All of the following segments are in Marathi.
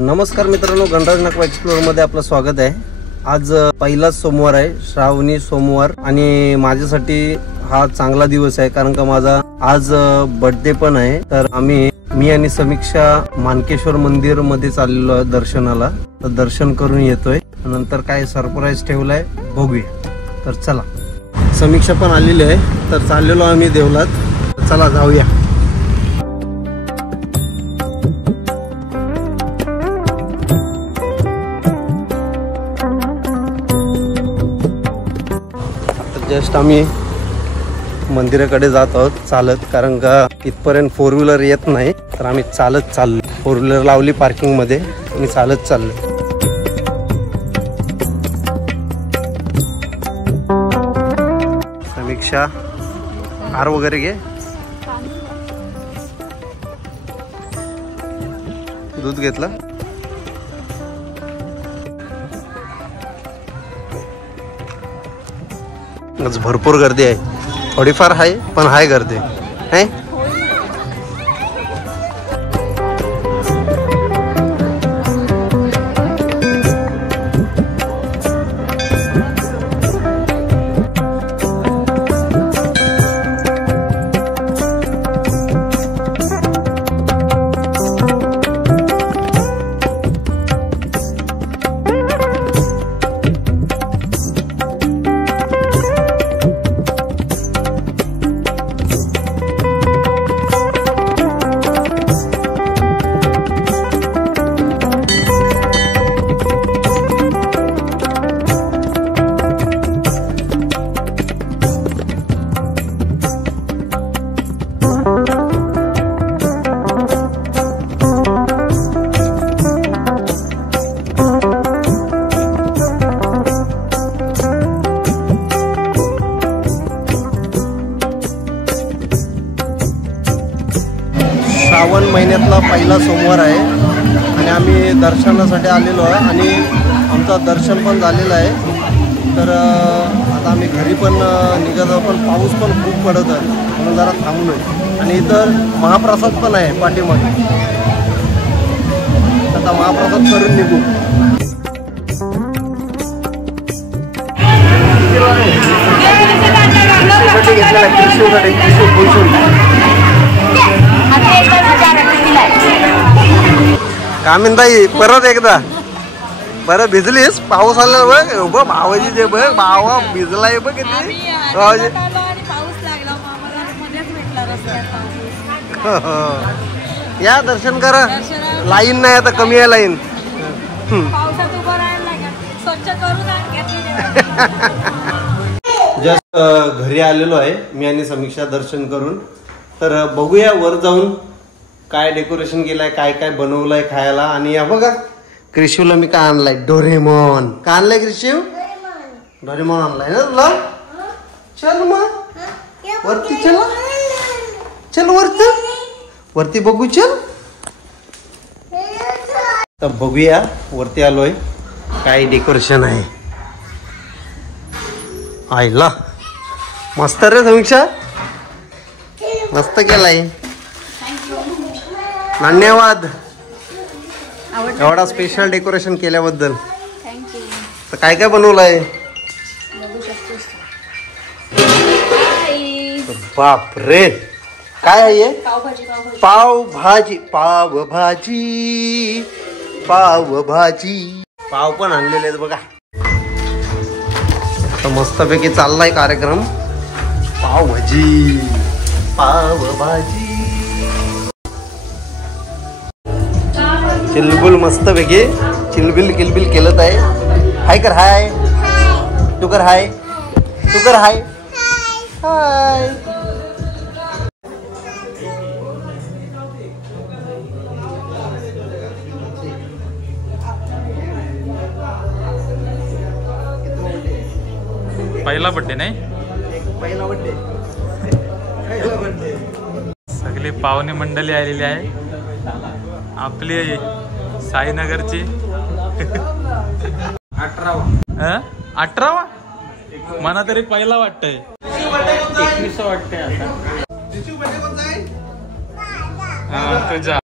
नमस्कार मित्रांनो, गणराज नाकवा एक्सप्लोर मध्ये आपलं स्वागत आहे। आज पहिला सोमवार आहे, श्रावणी सोमवार, आणि माझ्यासाठी हा चांगला दिवस आहे कारण का माझा आज बर्थडे पण आहे। तर मी आणि समीक्षा मानकेश्वर मंदिर मध्ये चाललेलो आहे दर्शनाला। तर दर्शन करून येतोय, नंतर काय सरप्राईज ठेवलाय बघूया। तर चला, समीक्षा पण आलेली आहे, तर चाललेलो आम्ही देवलात। चला जाऊया। जस्ट आम्ही मंदिराकडे जात आहोत चालत, कारण का इथपर्यंत 4 व्हीलर येत नाही, तर आम्ही चालत चाललो। 4 व्हीलर लावली पार्किंग मध्ये आणि चालत चाललो। समीक्षा हार वगैरे घे, दूध घेतलं। आज भरपूर गर्दी आहे, थोडीफार आहे पण आहे गर्दी आहे। श्रावण महिन्यातला पहिला सोमवार आहे आणि आम्ही दर्शनासाठी आलेलो आहे आणि आमचं दर्शन पण झालेलं आहे। तर आता आम्ही घरी पण निघत आहोत, पण पाऊस पण खूप पडत आहे म्हणून जरा थांबलो आहे। आणि इतर महाप्रसाद पण आहे पाठीमागे, आता महाप्रसाद करून निघू। कामिनताई परत एकदा परत भिजलीस, पाऊस आला बघ भावाजी, जे बघ भावा भिजलाय बघ किती भावाजी। या दर्शन करा, लाईन नाही आता, कमी आहे लाईन। जस्ट घरी आलेलो आहे मी आणि समीक्षा दर्शन करून। तर बघूया वर जाऊन काय डेकोरेशन केलंय, काय काय बनवलंय खायला। आणि या बघा क्रिशूला मी काय आणलाय, डोरेमॉन। काय आणलाय क्रिशू? डोरेमॉन आणलाय ना तुला? चल मग वरती चला, चल वरती बघू, चल। तर बघूया, वरती आलोय, काय डेकोरेशन आहे। आईला मस्त रे समीक्षा, मस्त केलाय, धन्यवाद एवढा स्पेशल डेकोरेशन केल्याबद्दल। तर काय काय बनवलंय? बाप रे, काय आहे हे? पावभाजी, पावभाजी पाव पण आणलेले आहेत बघा। तर मस्तपैकी चाललाय कार्यक्रम, पावभाजी। चिलबिल मस्तपैकी किलबिल केलं आहे। हाय कर, हाय तू कर, हाय तू कर, हाय हाय। पहिला बर्थडे नाही, पहिला बर्थडे। सगळी पाहुणे मंडळी आलेली आहे आपली साईनगरची। 18वा मला तरी पहिला वाटतंय, 21 वाटतंय आता। तुझा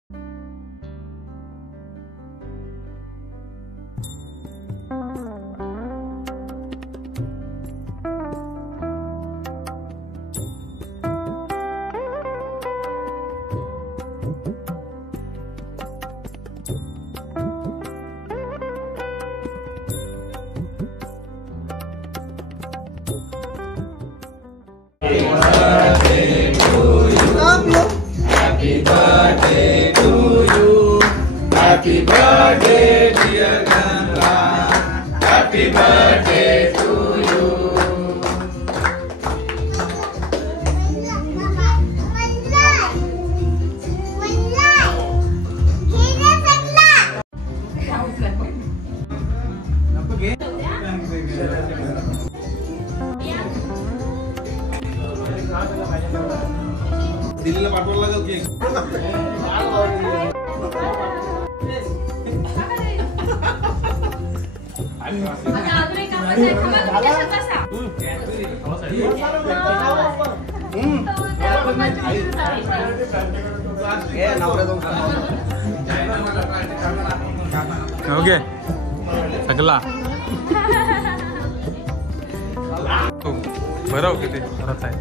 दिल्लीला पाठवायला लागेल केक. ओके सगळा बरं किती बरंच आहे.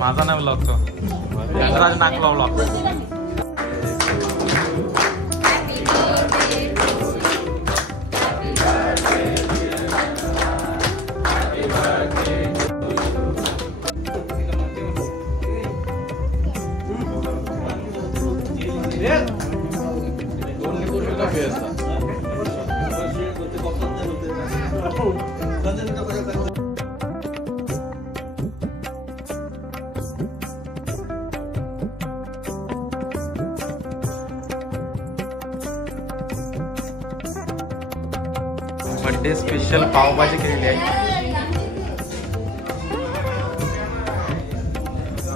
माझा नाही लागतो गंगराज नाकला लागतो. बर्थडे स्पेशल पावभाजी केलेली आहे.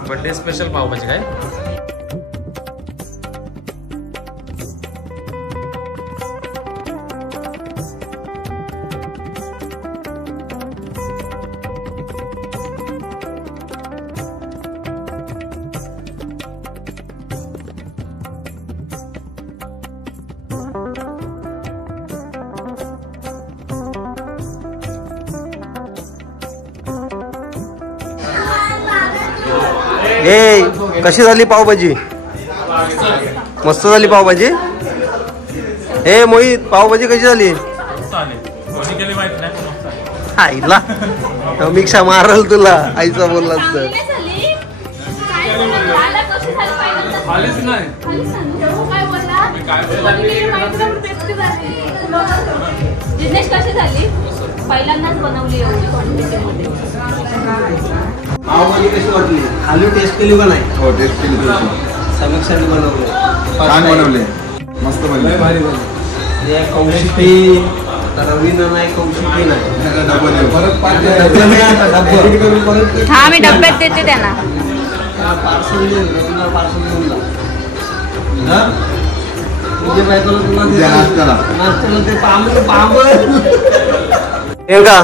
बर्थडे स्पेशल पावभाजी काय ए कशी झाली पावभाजी? मस्त झाली पावभाजी. ए मोहित पावभाजी कशी झाली? आईला मिक्षा मारल तुला आईचा बोलला तर. पहिल्यांदाच बनवली पावभाजी कशी वाटली? खाली टेस्ट केली का नाही? हो टेस्ट केली. समीक्षाने बनवले. छान बनवले. मस्त बनले. कौशिकी रवींद्र नाही कौशिकी नाही. हा मी डब्यात देते त्यांना. पार्सल देऊन रवींद्र पार्सल देऊन जा. तुझे बायकोला तुला नाश्त्याला ते पांब का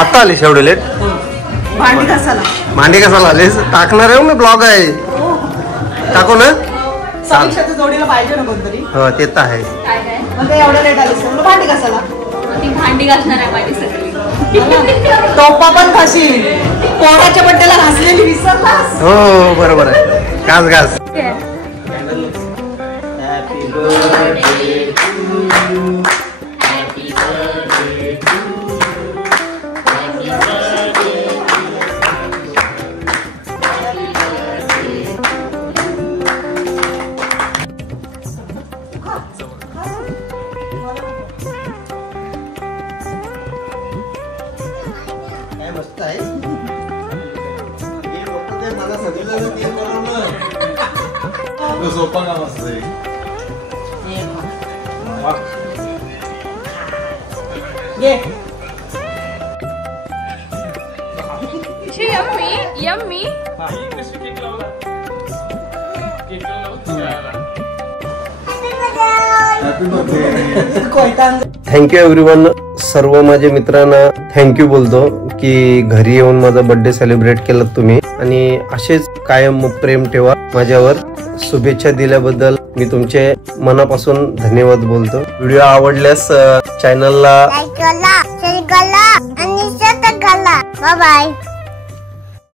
आता आली शेवढे लेट. भांडी कसाला आलीस? टाकणार आहे मी ब्लॉग आहे. टाकू ना समीक्षाच्या जोडीला पाहिजे ना कोणतरी. हो ते तर आहे. मग ते एवढं लेट आलीस म्हणून भांडी कसाला? ती भांडी घासणार आहे माझी सगळी. टोपा पण घाशील. पोराच्या बड्डेला घासलेली विसरलास? हो बरोबर आहे. घास घास. मस्त आहे. मला सोपा काम असतंय. यम्मी. Thank you everyone. सर्व माझ्या मित्रांना थँक्यू बोलतो की घरी येऊन माझा बर्थडे सेलिब्रेट केला तुम्ही आणि असेच कायम प्रेम ठेवा माझ्यावर. शुभेच्छा दिल्याबद्दल मी तुमचे मनापासून धन्यवाद बोलतो. व्हिडिओ आवडल्यास चॅनलला लाईक करा, शेअर करा आणि सबस्क्राइब करा. Bye bye.